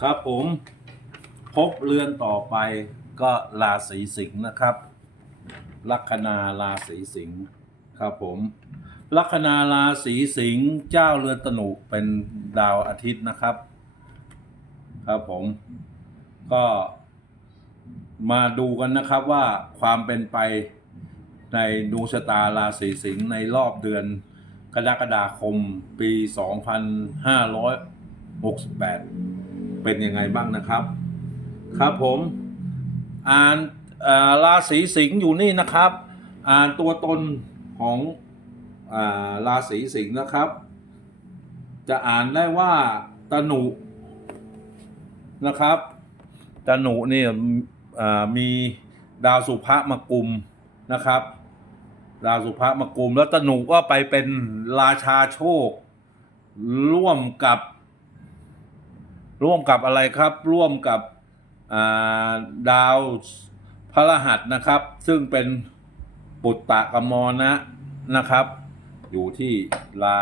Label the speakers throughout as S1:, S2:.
S1: ครับผมพบเรือนต่อไปก็ราศีสิงห์นะครับ ลัคนาราศีสิงห์ครับผม ลัคนาราศีสิงห์เจ้าเรือนตนุเป็นดาวอาทิตย์นะครับ ครับผม ก็มาดูกันนะครับว่าความเป็นไปในดวงชะตาราศีสิงห์ในรอบเดือนกรกฎาคมปี 2568 เป็นยังไงบ้างนะครับ ครับผมอ่านราศีสิงห์อยู่นี่นะครับ อ่านตัวตนของราศีสิงห์นะครับ จะอ่านได้ว่าตนุนะครับตนุเนี่ยมีดาวสุภะมากุมนะครับดาวสุภะมากุมแล้วตนุก็ไปเป็นราชาโชค ร่วมกับ ร่วมกับอะไรครับ ร่วมกับาดาวพระรหัสนะครับ ซึ่งเป็นปุตตะกมรนะนะครับ อยู่ที่รา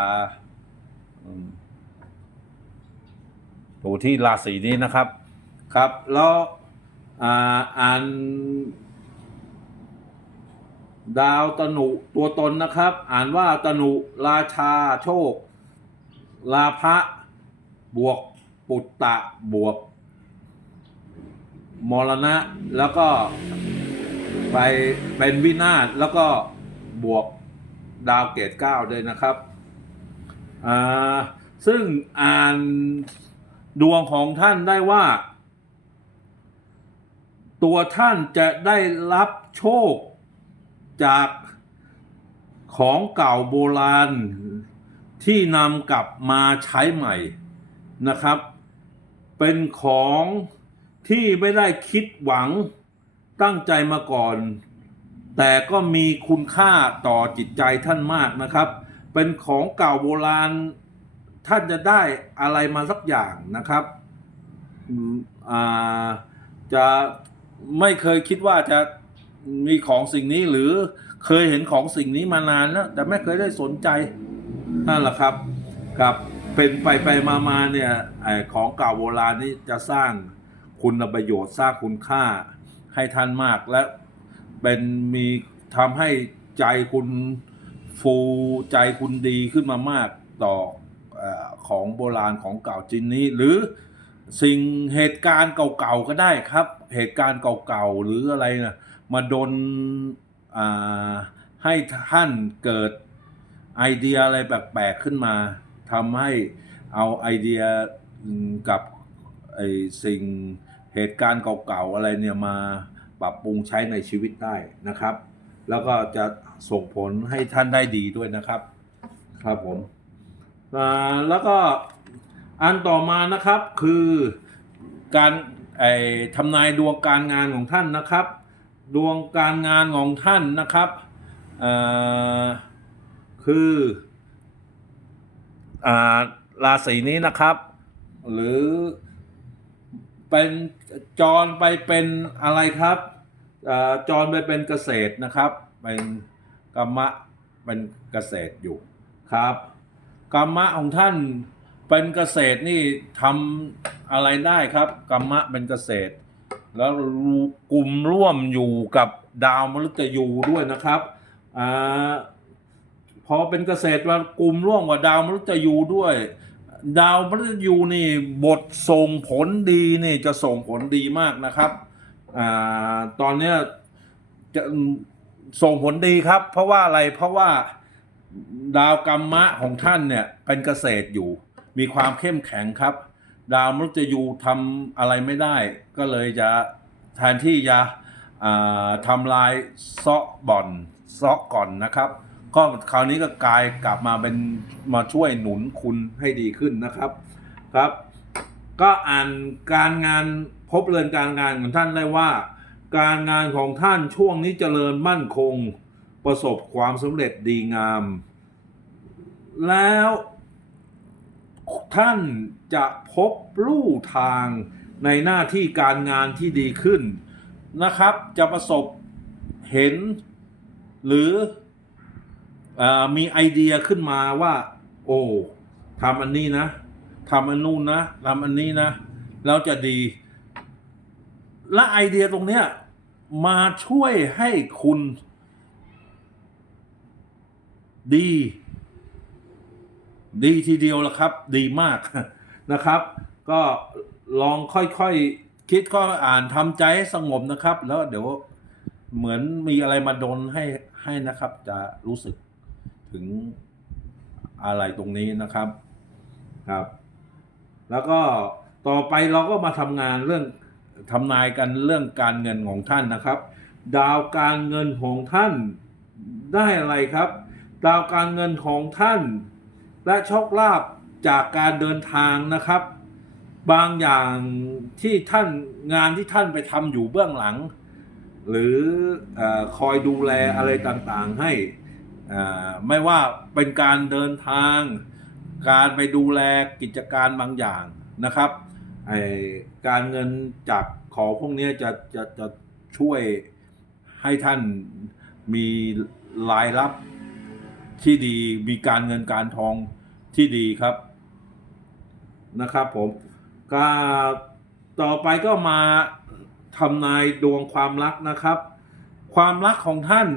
S1: อยู่ที่ราศีนี้นะครับครับแล้วอ่าอ่านดาวตนุตัวตนนะครับ อ่านว่าตนุราชาโชค ลาภะบวก ปุตตะบวก มรณะแล้วก็ไปเป็นวินาศแล้วก็บวกดาวเกตเก้าด้วยนะครับอ่าซึ่งอ่านดวงของท่านได้ว่า ตัวท่านจะได้รับโชคจากของเก่าโบราณที่นำกลับมาใช้ใหม่นะครับ เป็นของที่ไม่ได้คิดหวังตั้งใจมาก่อน แต่ก็มีคุณค่าต่อจิตใจท่านมากนะครับ เป็นของเก่าโบราณท่านจะได้อะไรมาสักอย่างนะครับอ่าจะไม่เคยคิดว่าจะมีของสิ่งนี้หรือเคยเห็นของสิ่งนี้มานานแล้วแต่ไม่เคยได้สนใจนั่นแหละครับกับ เป็นไปไปมามาเนี่ยไอ้ของเก่าโบราณนี่จะสร้างคุณประโยชน์สร้างคุณค่าให้ท่านมากและเป็นมีทำให้ใจคุณฟูใจคุณดีขึ้นมามากต่ออของโบราณของเก่าจินนี้ หรือสิ่งเหตุการณ์เก่าๆก็ได้ครับ เหตุการณ์เก่าๆหรืออะไรนะมาดนให้ท่านเกิดไอเดียอะไรแปลกๆขึ้นมา ทำให้เอาไอเดียกับไอสิ่งเหตุการณ์เก่าๆอะไรเนี่ยมาปรับปรุงใช้ในชีวิตได้นะครับ แล้วก็จะส่งผลให้ท่านได้ดีด้วยนะครับ ครับผมแล้วก็อันต่อมานะครับคือการไอทำนายดวงการงานของท่านนะครับ ดวงการงานของท่านนะครับคือ ราศีนี้นะครับ หรือเป็นจรไปเป็นอะไรครับเอ่อจรไปเป็นเกษตรนะครับ เป็นกรรมะเป็นเกษตรอยู่ครับกรรมะของท่านเป็นเกษตรนี่ทำอะไรได้ครับ กรรมะเป็นเกษตร แล้วกลุ่มร่วมอยู่กับดาวมฤตยูด้วยนะครับอา พอเป็นเกษตรมากลุ่มร่วมกับดาวมฤตยูด้วย ดาวมฤตยูนี่บทส่งผลดีนี่จะส่งผลดีมากนะครับอตอนนี้จะส่งผลดีครับ เพราะว่าอะไรเพราะว่าดาวกรรมะของท่านเนี่ยเป็นเกษตรอยู่ มีความเข้มแข็งครับ ดาวมฤตยูทำอะไรไม่ได้ ก็เลยจะแทนที่จะทำลายเซาะบ่อนเซาะก่อนนะครับ ก็คราวนี้ก็กลายกลับมาเป็นมาช่วยหนุนคุณให้ดีขึ้นนะครับครับ ก็อ่านการงานพบเรือนการงานของท่านได้ว่า การงานของท่านช่วงนี้เจริญมั่นคง ประสบความสำเร็จดีงาม แล้วท่านจะพบลู่ทางในหน้าที่การงานที่ดีขึ้นนะครับ จะประสบเห็นหรือ มีไอเดียขึ้นมาว่า โอ้ทำอันนี้นะทำอันนู้นนะทำอันนี้นะเราจะดี และไอเดียตรงเนี้ยมาช่วยให้คุณ ดี ดีทีเดียวละครับ ดีมากนะครับ ก็ลองค่อยๆคิดก็อ่านทำใจให้สงบนะครับ แล้วเดี๋ยวเหมือนมีอะไรมาดนให้ให้นะครับ จะรู้สึก ถึงอะไรตรงนี้นะครับครับ แล้วก็ต่อไปเราก็มาทำงานเรื่องทำนายกันเรื่องการเงินของท่านนะครับ ดาวการเงินของท่านได้อะไรครับ ดาวการเงินของท่าน และโชคลาภจากการเดินทางนะครับ บางอย่างที่ท่านงานที่ท่านไปทำอยู่เบื้องหลัง หรืออคอยดูแลอะไรต่างๆให้ ไม่ว่าเป็นการเดินทาง การไปดูแลกิจการบางอย่างนะครับไอการเงินจากของพวกนี้จะจะจะช่วยให้ท่านมีรายรับที่ดีมีการเงินการทองที่ดีครับนะครับผมก็ต่อไปก็มาทำนายดวงความรักนะครับ ความรักของท่าน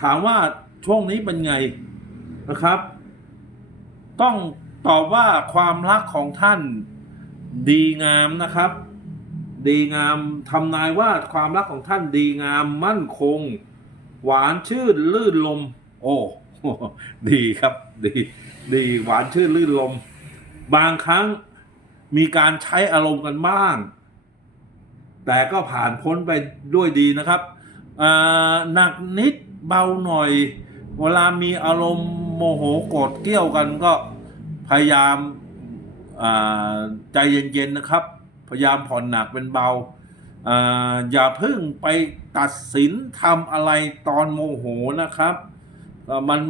S1: ถามว่า ช่วงนี้เป็นไงนะครับ ต้องตอบว่าความรักของท่านดีงามนะครับ ดีงามทำนายว่าความรักของท่านดีงามมั่นคง หวานชื่นลื่นลม โอ้ดีครับ ดีดีหวานชื่นลื่นลม บางครั้งมีการใช้อารมณ์กันบ้าง แต่ก็ผ่านพ้นไปด้วยดีนะครับหนักนิดเบาหน่อย เวลามีอารมณ์โมโหโกรธเกรี้ยวกันก็พยายามใจเย็นๆนะครับ พยายามผ่อนหนักเป็นเบาอย่าเพิ่งไปตัดสินทำอะไรตอนโมโหนะครับมัน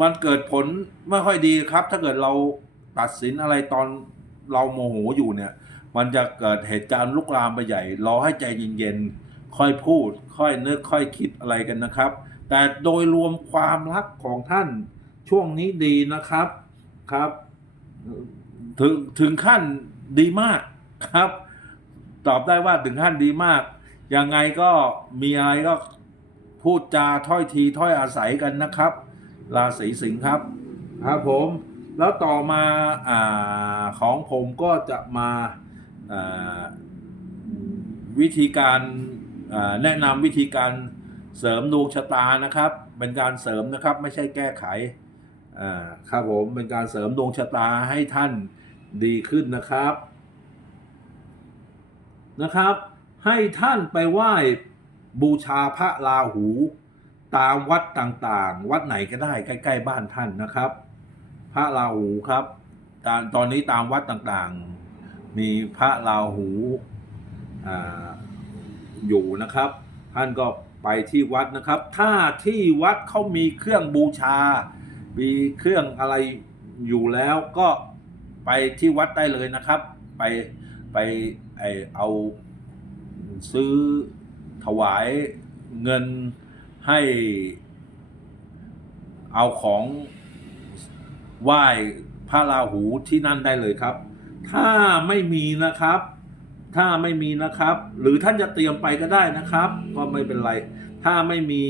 S1: มันเกิดผลไม่ค่อยดีครับ ถ้าเกิดเราตัดสินอะไรตอนเราโมโหอยู่เนี่ย มันจะเกิดเหตุการณ์ลุกลามไปใหญ่รอให้ใจเย็นๆค่อยพูด ค่อยนึกค่อยคิดอะไรกันนะครับ แต่โดยรวมความรักของท่านช่วงนี้ดีนะครับครับถึงถึงขั้นดีมากครับ ตอบได้ว่าถึงขั้นดีมาก ยังไงก็มีอะไรก็พูดจาถ้อยทีถ้อยอาศัยกันนะครับ ราศีสิงห์ครับครับผมแล้วต่อมาอาของผมก็จะมาอ่าวิธีการแนะนำวิธีการ เสริมดวงชะตานะครับ เป็นการเสริมนะครับ ไม่ใช่แก้ไขอ่าครับผมเป็นการเสริมดวงชะตาให้ท่านดีขึ้นนะครับ นะครับ ให้ท่านไปไหว้บูชาพระราหู ตามวัดต่างๆ วัดไหนก็ได้ใกล้ ๆ บ้านท่านนะครับ พระราหูครับตอนตอนนี้ตามวัดต่างๆ มีพระราหูอ่าอยู่นะครับ ท่านก็ ไปที่วัดนะครับ ถ้าที่วัดเขามีเครื่องบูชา มีเครื่องอะไรอยู่แล้วก็ไปที่วัดได้เลยนะครับ ไปไปไอเอาซื้อถวายเงินให้เอาของไหว้พระราหูที่นั่นได้เลยครับ ถ้าไม่มีนะครับ ถ้าไม่มีนะครับ หรือท่านจะเตรียมไปก็ได้นะครับ ก็ไม่เป็นไร ถ้าไม่มี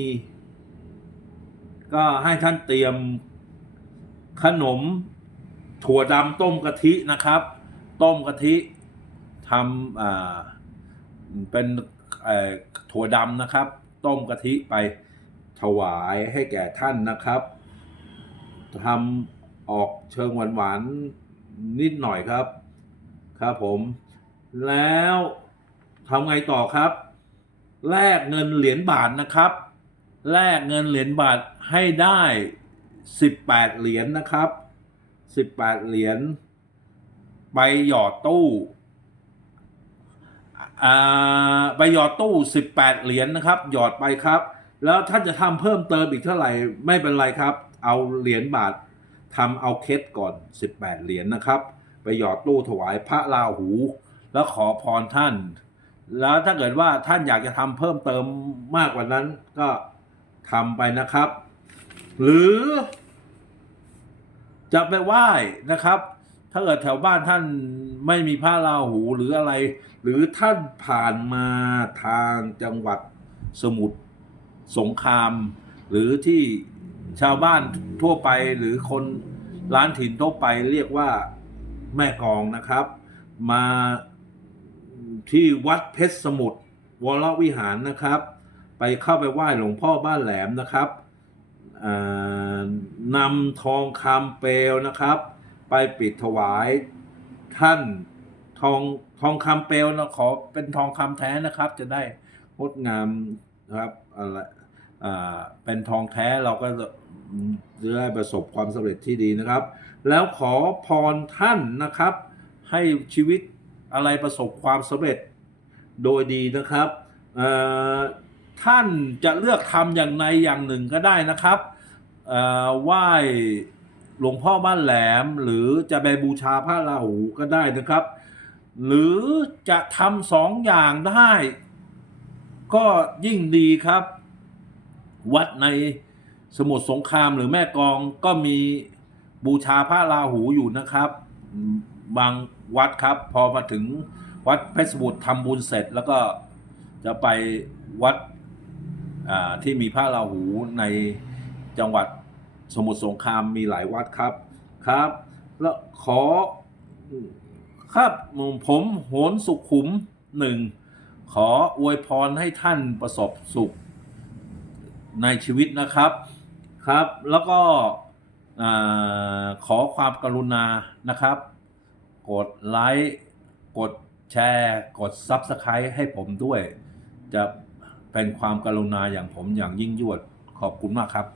S1: ก็ให้ท่านเตรียมขนม ถั่วดำต้มกะทินะครับ ต้มกะทิทำเป็นถั่วดำนะครับ ต้มกะทิไปถวายให้แก่ท่านนะครับทำออกเชิงหวานๆนิดหน่อยครับ ครับผม แล้วทำไงต่อครับ แลกเงินเหรียญบาทนะครับแลกเงินเหรียญบาทให้ได้ 18 เหรียญนะครับ 18 เหรียญไปหยอดตู้อ่าไปหยอดตู้ 18 เหรียญนะครับ หยอดไปครับ แล้วท่านจะทำเพิ่มเติมอีกเท่าไหร่ไม่เป็นไรครับ เอาเหรียญบาททำเอาเคสก่อน 18 เหรียญนะครับ ไปหยอดตู้ถวายพระราหู แล้วขอพรท่าน แล้วถ้าเกิดว่าท่านอยากจะทำเพิ่มเติมมากกว่านั้นก็ทำไปนะครับ หรือจะไปไหว้นะครับ ถ้าเกิดแถวบ้านท่านไม่มีพระราหูหรืออะไร หรือท่านผ่านมาทางจังหวัดสมุทรสงคราม หรือที่ชาวบ้านทั่วไปหรือคนร้านถิ่นทั่วไปเรียกว่าแม่กองนะครับ มา ที่วัดเพชรสมุทรวรวิหารนะครับ ไปเข้าไปไหว้หลวงพ่อบ้านแหลมนะครับนำทองคำเปลวนะครับ ไปปิดถวายท่านทองทองคำเปลวนะขอเป็นทองคำแท้นะครับ จะได้งดงามนะครับอะไรเป็นทองแท้เราก็จะได้ประสบความสำเร็จที่ดีนะครับ แล้วขอพรท่านนะครับ ให้ชีวิต อะไรประสบความสำเร็จโดยดีนะครับท่านจะเลือกทำอย่างใดอย่างหนึ่งก็ได้นะครับไหว้หลวงพ่อบ้านแหลม หรือจะไปบูชาพระราหูก็ได้นะครับ หรือจะทำสองอย่างได้ ก็ยิ่งดีครับ วัดในสมุทรสงครามหรือแม่กองก็มีบูชาพระราหูอยู่นะครับ บางวัดครับ พอมาถึงวัดเพชรสมุทรทำบุญเสร็จแล้วก็จะไปวัดอ่าที่มีพระราหูในจังหวัดสมุทรสงครามมีหลายวัดครับครับ แล้วขอครับผมโหนสุขุมหนึ่งขออวยพรให้ท่านประสบสุขในชีวิตนะครับครับ แล้วก็อ่าขอความกรุณานะครับ กดไลค์กดแชร์ กด Subscribe ให้ผมด้วย จะเป็นความกรุณาอย่างผมอย่างยิ่งยวดขอบคุณมากครับ